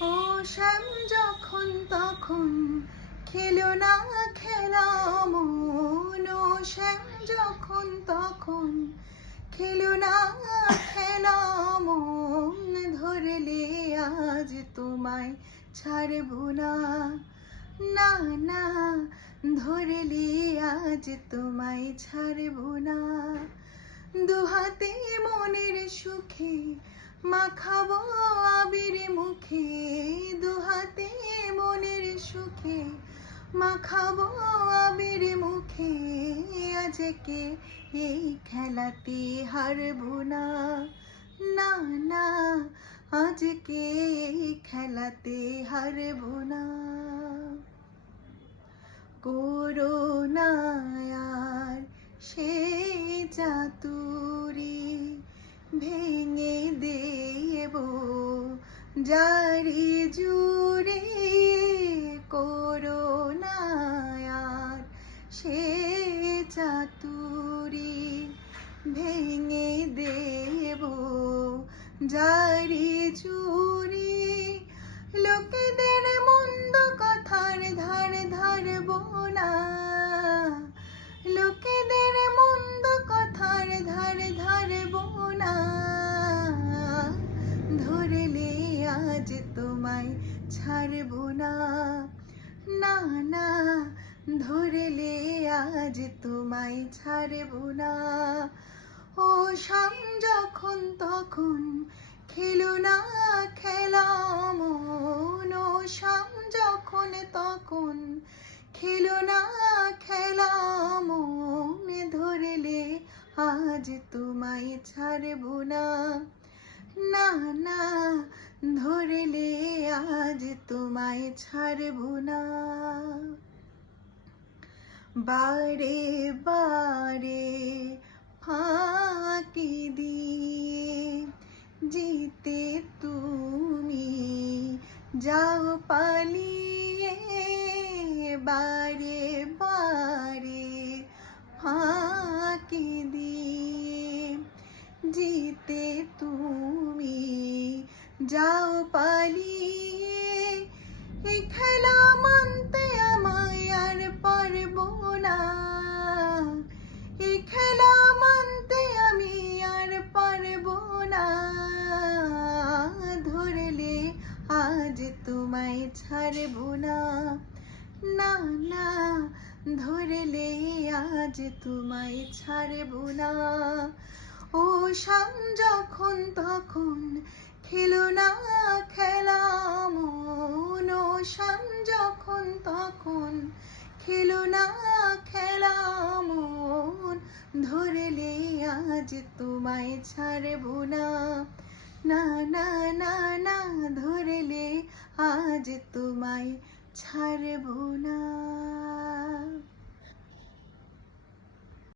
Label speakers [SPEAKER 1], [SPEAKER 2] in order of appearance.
[SPEAKER 1] ও শ্যাম যখন তখন খেলো না খেলা মন। ও শ্যাম যখন তখন খেলো না খেলা মন। ধরলে আজ তোমায় ছাড়বো না। না না, ধরলে আজ তোমায় ছাড়বো না। দুহাতে মনের সুখে মাখাবো আবির মুখে, দুহাতে মনের সুখে। মাখাবো আবির মুখে, আজকে এই খেলাতে হারবো না। না না, আজকে এই খেলাতে হারবো না। করোনায়ার সে চাতুরি দেব জারি জুড়ে করোনায়ার সে চাতুরি ভেঙে দেব জারি তোমায় ছাড়ব না। না না ধরলে আজ তোমায় ছাড়ব না। ও শাম যখন তখন খেলো না, খেলা মন। ও শাম যখন তখন খেলো না, খেলা মন। ধরলে আজ তোমায় ছাড়ব না। না না ধরলে আজ তোমায় ছাড়ব না। বারে বারে ফাঁকি দিয়ে জিতে তুমি যাও পালিয়ে। বারে বারে ফাঁকি দিয়ে জিতে তুমি যাও পালিয়ে। এই খেলা মানতে আমায় আর পারব না। এই খেলা মানতে আমি আর পারব না। ধরলে আজ তোমায় ছাড়বো না। না না, ধরলে আজ তোমায় ছাড়বো না। ও শাম যখন তখন খেলো না শাম যখন তখন খেলো না খেলা মন। ধরলে আজ তোমায় ছাড়বো না। না না না না ধরলে আজ তোমায় ছাড়বো না।